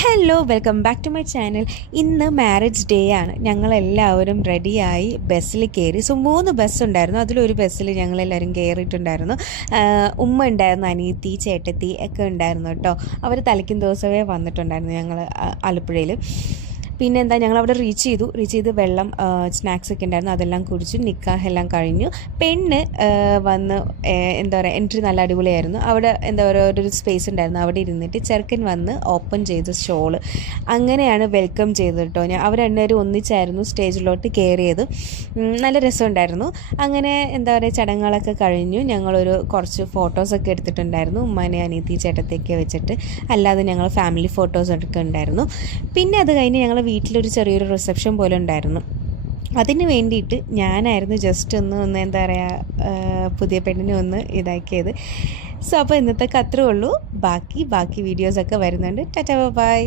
Hello welcome back to my channel. ഇന്ന് marriage day ആണ്. ഞങ്ങളെല്ലാവരും റെഡിയായി ബസ്സിൽ കയറി. സോ 3 ബസ്സുണ്ടായിരുന്നു. അതിലൊരു ബസ്സിൽ ഞങ്ങളെല്ലാവരും കയറിയിട്ടുണ്ടായിരുന്നു. ഉമ്മ ഉണ്ടായിരുന്നു, അനിയത്തി, ചേട്ടത്തി ഒക്കെ ഉണ്ടായിരുന്നു കേട്ടോ. അവർ തലയ്ക്കും ദിവസമേ വന്നിട്ടുണ്ടായിരുന്നു ഞങ്ങൾ ആലപ്പുഴയിൽ. പിന്നെന്താ, ഞങ്ങളവിടെ റീച്ച് ചെയ്ത് വെള്ളം സ്നാക്സ് ഒക്കെ ഉണ്ടായിരുന്നു, അതെല്ലാം കുടിച്ചു. നിക്കാഹ് എല്ലാം കഴിഞ്ഞു. പെണ്ണ് വന്ന് എന്താ പറയുക, എൻട്രി നല്ല അടിപൊളിയായിരുന്നു. അവിടെ എന്താ പറയുക, ഒരു സ്പേസ് ഉണ്ടായിരുന്നു, അവിടെ ഇരുന്നിട്ട് ചെറുക്കൻ വന്ന് ഓപ്പൺ ചെയ്ത് ഷോള് അങ്ങനെയാണ് വെൽക്കം ചെയ്തത് കേട്ടോ. അവർ രണ്ടുപേരും ഒന്നിച്ചായിരുന്നു സ്റ്റേജിലോട്ട് കയറിയത്. നല്ല രസമുണ്ടായിരുന്നു. അങ്ങനെ എന്താ പറയുക, ചടങ്ങുകളൊക്കെ കഴിഞ്ഞു. ഞങ്ങളൊരു കുറച്ച് ഫോട്ടോസൊക്കെ എടുത്തിട്ടുണ്ടായിരുന്നു, ഉമ്മാനെ, അനിയത്തി, ചേട്ടത്തെയൊക്കെ വെച്ചിട്ട്. അല്ലാതെ ഞങ്ങൾ ഫാമിലി ഫോട്ടോസ് ഒക്കെ ഉണ്ടായിരുന്നു. പിന്നെ അത് കഴിഞ്ഞ് ഞങ്ങൾ വീട്ടിലൊരു ചെറിയൊരു റിസപ്ഷൻ പോലെ ഉണ്ടായിരുന്നു. അതിന് വേണ്ടിയിട്ട് ഞാനായിരുന്നു ജസ്റ്റ് ഒന്ന് എന്താ പറയുക, പുതിയ പെണ്ണിനെ ഒന്ന് ഇതാക്കിയത്. സോ അപ്പോൾ ഇന്നത്തെ അത്രേ ഉള്ളൂ. ബാക്കി വീഡിയോസൊക്കെ വരുന്നുണ്ട്. Tata bye.